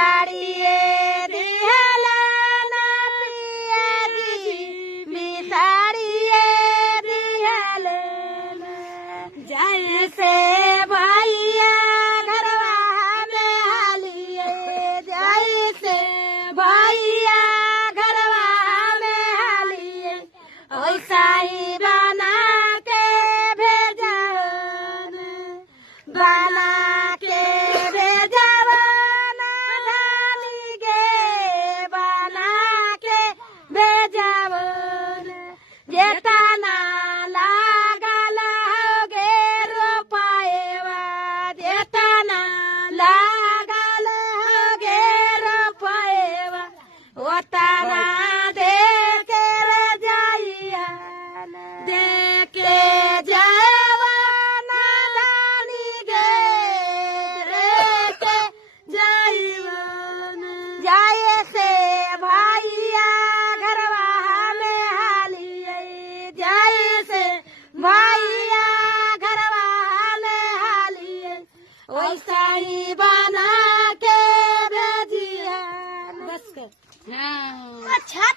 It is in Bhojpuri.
बिसाड़िए दिहलाना पिया जी बिसाड़िए दिहलेना जैसे भैया घरवा में हालिए जैसे भैया घरवा में हालिए वैसा ही बना के भेजवन बना के भेजवन धानी गे बना के भेजवन जेतना लागल होगे रोपाएवा जेतना लागल होगे रोपाएवा ओतना दे के जाइया दे के जवाना धानी गे दे के जईवन जाए से भैया घरवा में हालिए जाए से भैया घरवा में हालिए वैसा ही बना के भेजिया बस कर अच्छा